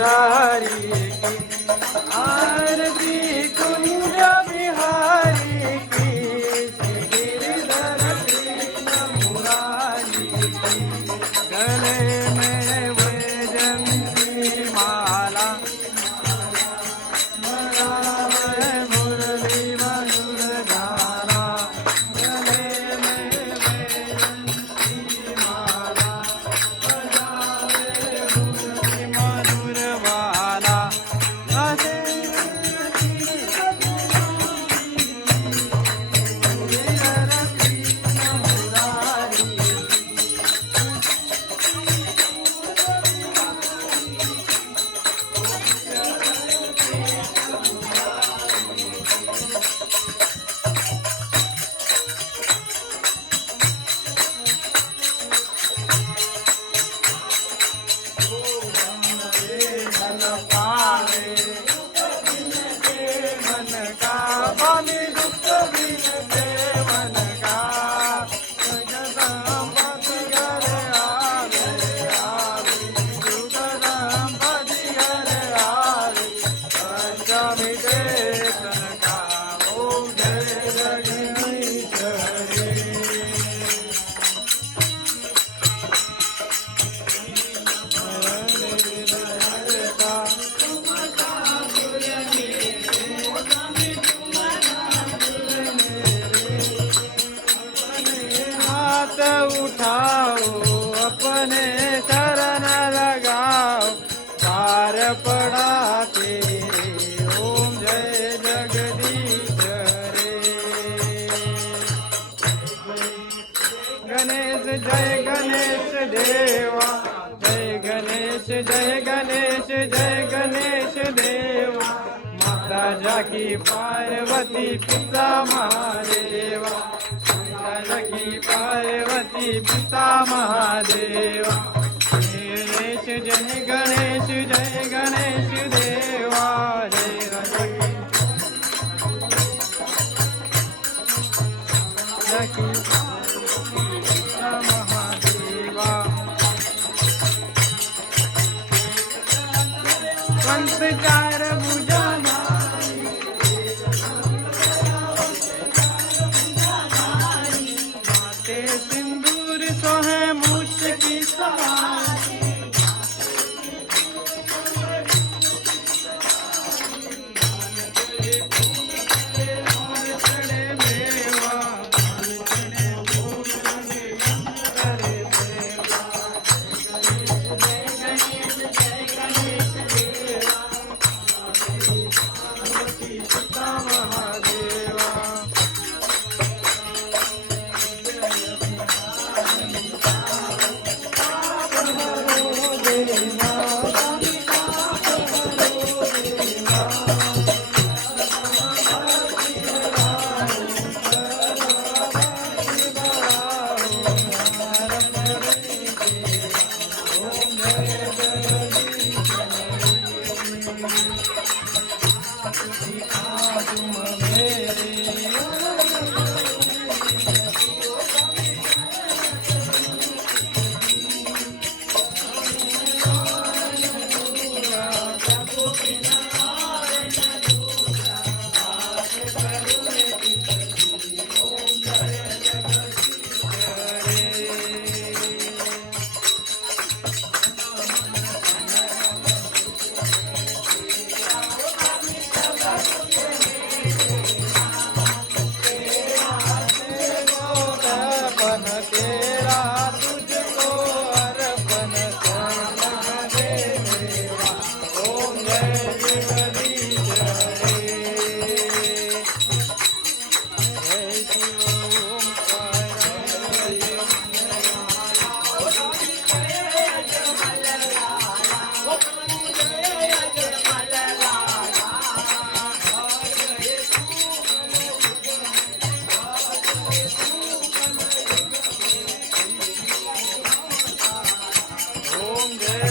मुरारी की आरती कुंज बिहारी की श्री गिरिधर कृष्ण मुरारी की गले में वैजंती माला बजावे मुरली मधुर गाना गले में वैजंती माला बजावे मुरली मधुर वाला असे गिरिधर कृष्ण मुरारी मन पावे मन का स्वामी दुख बिनते मन का जगदम्पति घर आवे आवे जगदम्पति घर आवे पंचमी देशन का ओम जय जगदीश्वरी हाथ उठाओ अपने शरण लगाओ पार पड़ा तेरे ओम जय जगदीश रे गणेश जय गणेश देवा जय गणेश जय गणेश जय गणेश देवा माता जाकी पार्वती पिता महादेवा की पार्वती पिता महादेवा गणेश जय गणेश जय गणेश देवा जय की पिता महादेवा पंथ चार भुजाना सिंदूर सोहे मूछ की सवारी चढ़े मेवा करे सेवा पिता महादेवा Om Jai